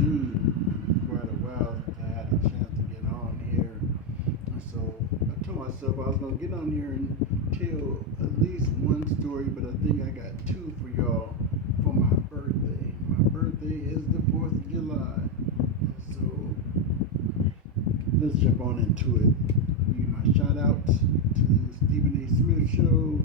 too in quite a while since I had a chance to get on here. And so I told myself I was gonna get on here and tell at least one story, but I think I got two for y'all for my birthday. My birthday is the 4th of July. And so let's jump on into it. Give my shout out to Stephen A. Smith show,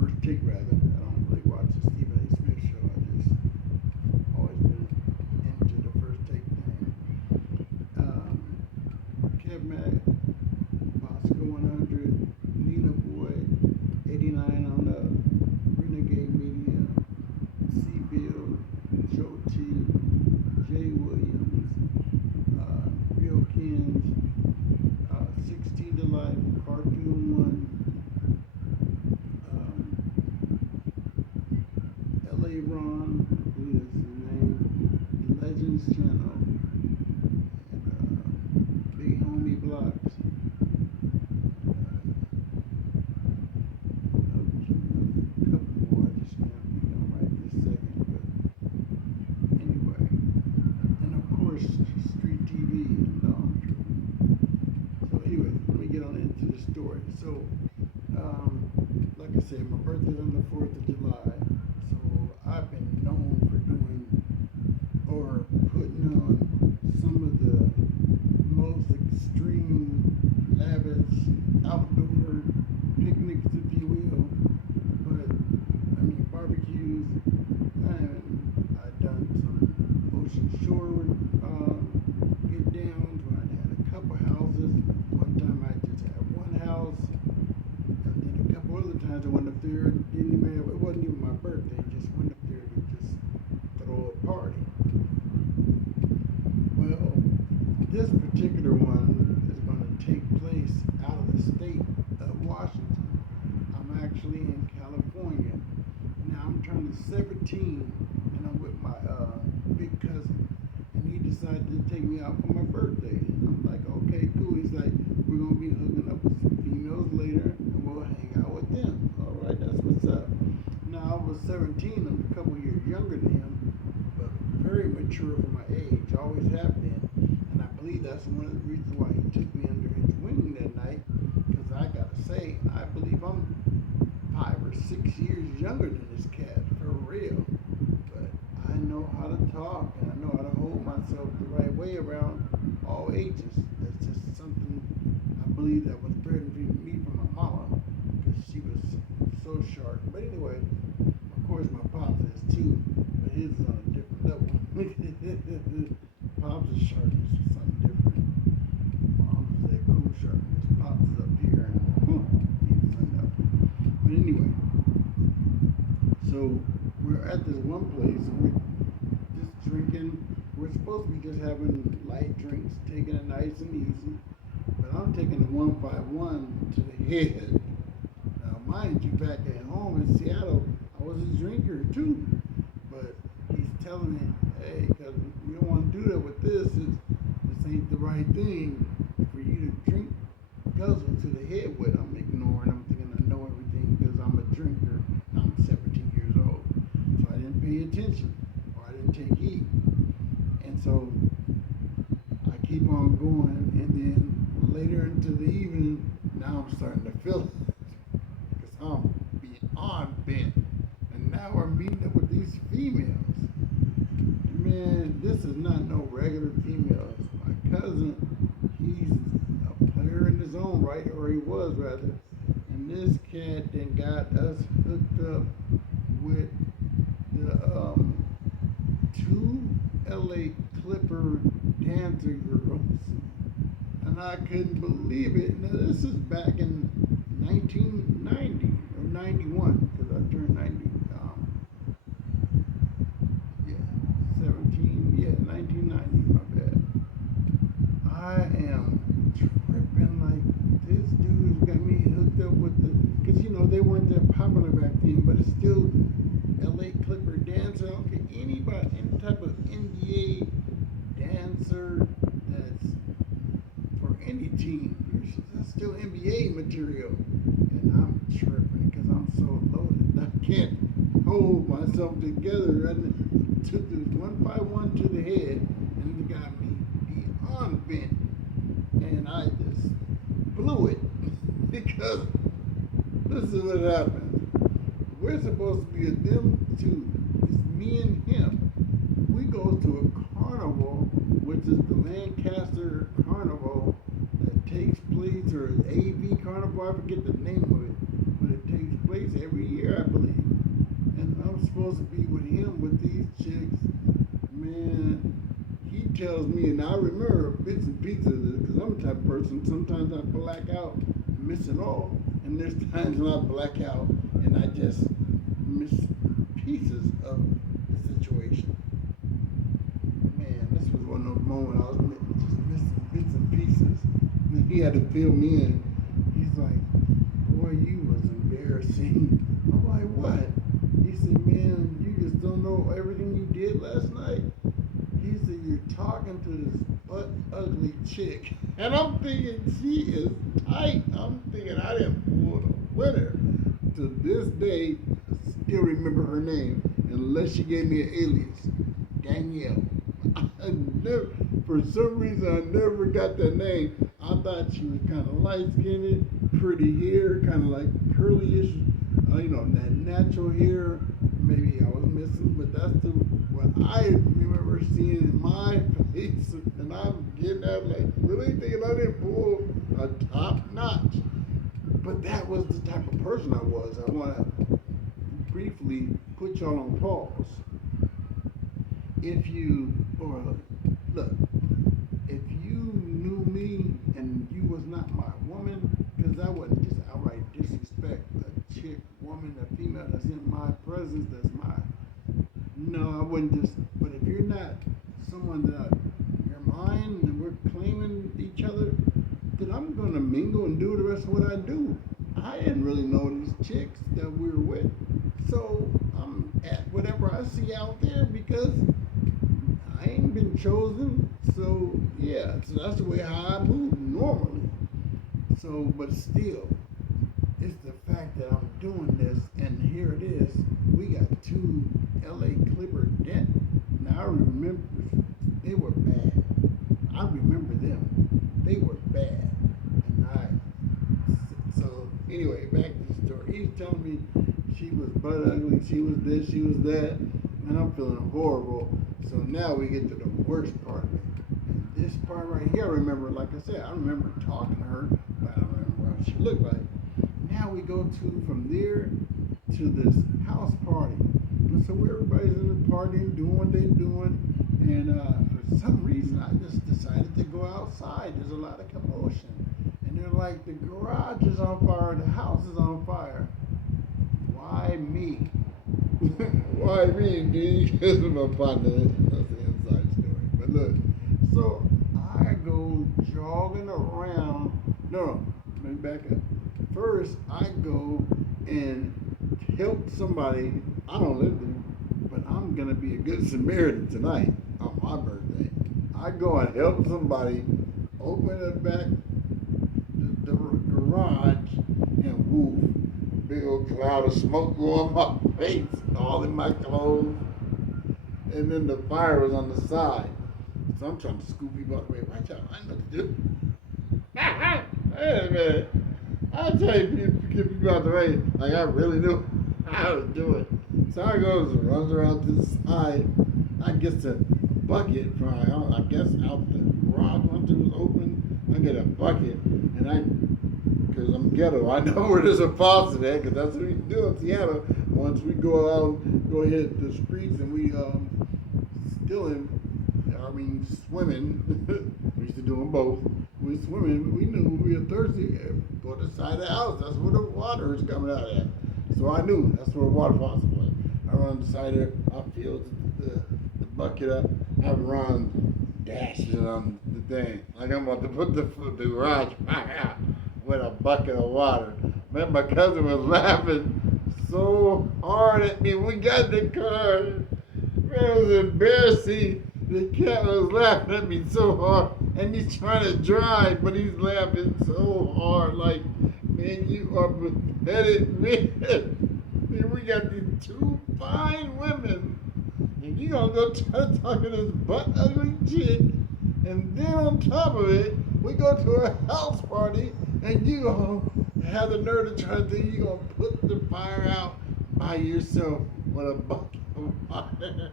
first take rather. I don't really watch the Stephen A. Smith show. I just always been into the first take thing. Kev Mac, Bosco 100, Nina Boy, 89 on the Renegade Media, C Bill, Joe T, Jay Williams, Real Kins, 16 to Life, Cartoon One, LA Ron, I believe that's his name, Legends Channel, and Big Homie Blocks. A couple more, I just can't think of them right this second, but anyway. And of course, Street TV and so anyway, let me get on into the story. So, like I said, my birthday's on the 4th of July. So I've been known for doing or putting on some of the most extreme, lavish, outdoor picnics, if you will. But I mean barbecues, and I've done some ocean shore get downs when I had a couple houses. One time I just had one house, and then a couple other times I went up there. Didn't even have, it wasn't even my birthday. Just went up there to just throw a party. Well, this particular one is going to take place out of the state of Washington. I'm actually in California. Now I'm turning 17, and I'm with my big cousin, and he decided to take me out for my birthday. And I'm like, okay, cool. He's like, we're gonna be hooking up with some females later, and we'll hang out with them. All right, that's what's up. Now I was 17. I'm a couple years younger than him, but very mature for my age. Always have been, and I believe that's one of the reasons why he took me under his wing that night. Because I gotta say, I believe I'm 5 or 6 years younger than this cat, for real. But I know how to talk, and I know how to hold myself the right way around all ages. That's just something I believe that was bred in me from my mama, because she was so sharp. But anyway, of course my pops is too, but his is on a different level. Pops is sharpness is something different. Mom's is that cool sharpness. Pops is up here, and he's something else. But anyway, so we're at this one place, and we're just drinking. We're supposed to be just having light drinks, taking it nice and easy. But I'm taking the 151 to the head. Now, mind you, back at home in Seattle, I was a drinker too. But he's telling me, hey, because we don't want to do that with this. This ain't the right thing for you to drink guzzle to the head with. I'm ignoring. I'm thinking I know everything because I'm a drinker. I'm 17 years old. So I didn't pay attention, or I didn't take heed. And so I keep on going, and then later into the evening, now I'm starting to feel it. Because I'm beyond bent. And now we're meeting up with these females. Man, this is not no regular females. My cousin, he's a player in his own right, or he was rather. And this cat then got us hooked up with the two LA Clipper dancer girls. And I couldn't believe it. Now this is back in 1990 or 91, because I turned 90. Yeah, 17. Yeah, 1990. My bad. I am tripping like this dude's got me hooked up with the, because they weren't that popular back then, but it's still LA Clipper dancer. Okay, anybody, any type of NBA dancer that's for any team, that's still NBA material. And I'm tripping because I'm so loaded. I can't hold myself together. took this 151 to the head, and it got me beyond bent, and I just blew it because this is what happens. We're supposed to be with them two. It's me and him. We go to a carnival, which is the Lancaster Carnival that takes place, or AV Carnival, I forget the name of it, but it takes place every year, I believe. And I'm supposed to be with him with these chicks. Man, he tells me, and I remember bits and pieces of this because I'm the type of person, sometimes I black out and miss it all. And there's times when I black out and I just miss pieces of the situation. Man, this was one of those moments I was just missing bits and pieces. And he had to fill me in. He's like, boy, you was embarrassing. I'm like, what? He said, man, you just don't know everything you did last night. He said, you're talking to this butt ugly chick. And I'm thinking, she is tight. I'm thinking, I didn't pull the winner. To this day, I still remember her name, unless she gave me an alias, Danielle. I never, for some reason, I never got that name. I thought she was kind of light-skinned, pretty hair, kind of like curly-ish, that natural hair. Maybe I was missing, but that's what I remember seeing in my face. And I'm getting that like, really thinking I didn't pull a top notch. But that was the type of person I was. I want to briefly put y'all on pause. If you, or look, if you knew me and you was not my woman, because I wouldn't just outright disrespect a chick, woman, a female that's in my presence, that's my, no, I wouldn't just, but if you're not someone that you're mine and we're claiming each other, then I'm going to mingle and do the rest of what I do. I didn't really know these chicks that we were with, so I'm at whatever I see out there because I ain't been chosen, so yeah, so that's the way how I move normally. So, but still, it's the fact that I'm doing this, and here it is. We got two LA Clipper Dent. Now I remember they were bad. I remember them. They were bad, and so anyway, back to the story. He's telling me she was butt ugly, she was this, she was that, and I'm feeling horrible. So now we get to the worst part of it. And this part right here, I remember, like I said, I remember talking to her, but I don't remember what she looked like. Now we go from there to this house party. And so everybody's in the party doing what they're doing. And for some reason, I just decided to go outside. There's a lot of commotion. And they're like, the garage is on fire, the house is on fire. Why me? Why me, D? Because of my partner. That's the inside story. But look, so I go jogging around. No, let me back up. First, I go and help somebody. I don't live there, but I'm going to be a good Samaritan tonight on my birthday. I go and help somebody open the back, the garage, and woof. Big old cloud of smoke go on my face, all in my clothes. And then the fire was on the side. So I'm trying to scoop people out the way. Watch out, I know what to do. Wait a minute. I'll tell you, get people out the way. Like I really knew how to do it. So I goes and runs around to the side. I get a bucket from, I guess out the garage once it was open. I get a bucket and because I'm ghetto, I know where there's a faucet at, because that's what we do in Seattle. Once we go out, go hit the streets, and we swimming. We used to do them both. We swimming. We knew we were thirsty. Go to the side of the house. That's where the water is coming out at. So I knew that's where the water faucet was. I run the side there. I fill the bucket up. I run, dash it on the thing like I'm about to put the garage back out with a bucket of water. Man, my cousin was laughing so hard at me. We got the car. Man, it was embarrassing. The cat was laughing at me so hard, and he's trying to drive, but he's laughing so hard, like, man, you are pathetic, man. Man, we got these two fine women, and you gonna go try to talk to this butt ugly chick, and then on top of it, we go to a house party, and you gonna have the nerve to try to think you gonna put the fire out by yourself with a bucket of water.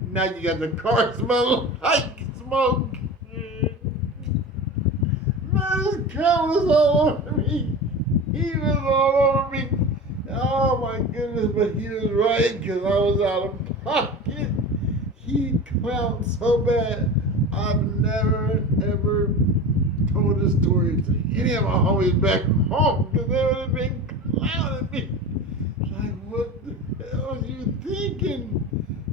Now you got the car smelling like smoke. Man, this cat was all over me. He was all over me. Oh my goodness, but he was right because I was out of pocket. He clowned so bad. I've never ever told this story to any of my homies back home because they would have been clowning me. Like, what the hell was you thinking?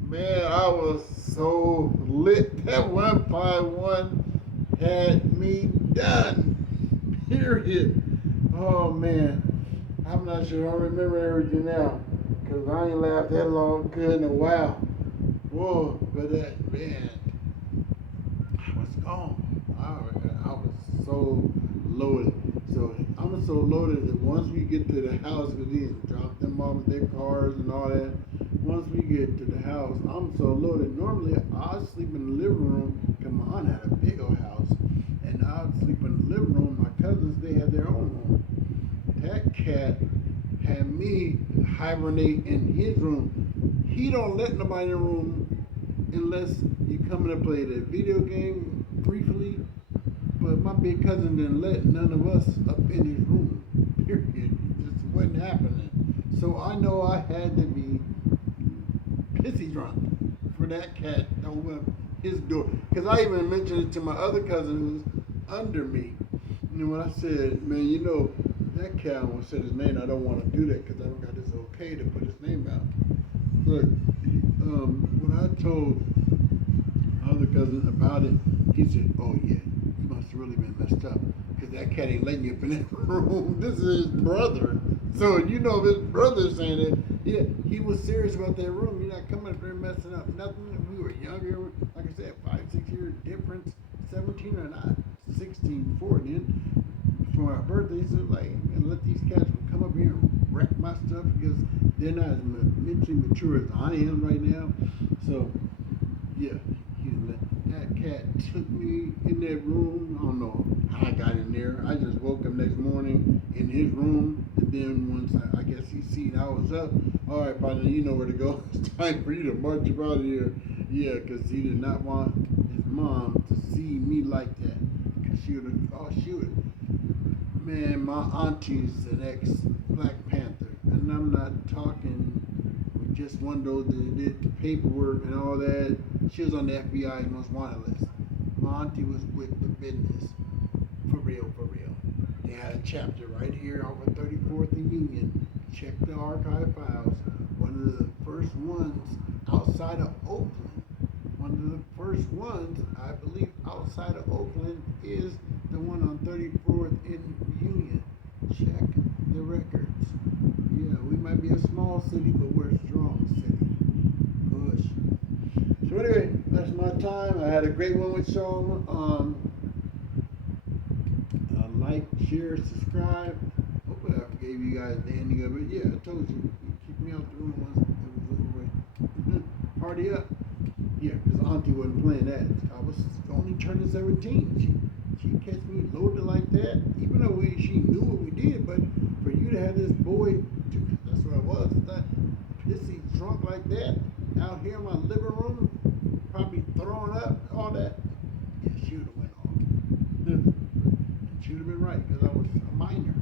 Man, I was so lit. That 151 had me done. Period. Oh man. I'm not sure I remember everything now. Cause I ain't laughed that long good in a while. Whoa, but that man, I was gone. I was so loaded. So I'm so loaded that once we get to the house, cause he dropped them off with their cars and all that. Once we get to the house, I'm so loaded. Normally I sleep in the living room. Come on, I had a big old house, and I would sleep in the living room. My cousins, they had their own room. That cat had me hibernate in his room. He don't let nobody in the room unless you come in to play the video game briefly. But my big cousin didn't let none of us up in his room. Period. It just wasn't happening. So I know I had to be pissy drunk for that cat to open up his door. Because I even mentioned it to my other cousin who's under me. And when I said, man, you know, that cat almost said his name. I don't want to do that because I don't got this okay to put his name out. But when I told my other cousin about it, he said, oh yeah, you must have really been messed up because that cat ain't letting you up in that room. This is his brother. So you know if his brother's saying it, yeah, he was serious about that room. You're not coming up there messing up nothing. We were younger, like I said, 5-6 years difference, 17 or not, 16, 4 then. For my birthday, so like, and let these cats come up here and wreck my stuff because they're not as mentally mature as I am right now. So, yeah, that cat took me in that room. I don't know how I got in there. I just woke up next morning in his room, and then once I guess he seen I was up, all right, partner, you know where to go. It's time for you to march up out of here. Yeah, because he did not want his mom to see me like that. Because she would. Man, my auntie's an ex-Black Panther, and I'm not talking with just one of those that did the paperwork and all that. She was on the FBI's most wanted list. My auntie was with the business, for real, for real. They had a chapter right here off of 34th and Union. Check the archive files. One of the first ones outside of Oakland. One of the first ones, I believe, outside of Oakland is the one on 34th in Union. Check the records. Yeah, we might be a small city, but we're a strong city. Push. So anyway, that's my time. I had a great one with Sean. Like, share, subscribe. Hopefully I gave you guys the ending of it. Yeah, I told you. You keep me out the room once it was over. Party up. Yeah, because Auntie wasn't playing that. I was only turning 17. She catch me loaded like that, even though she knew what we did. But for you to have this boy, that's what I was, that pissy drunk like that, out here in my living room, probably throwing up, all that. Yeah, she would have went off. She would have been right because I was a minor.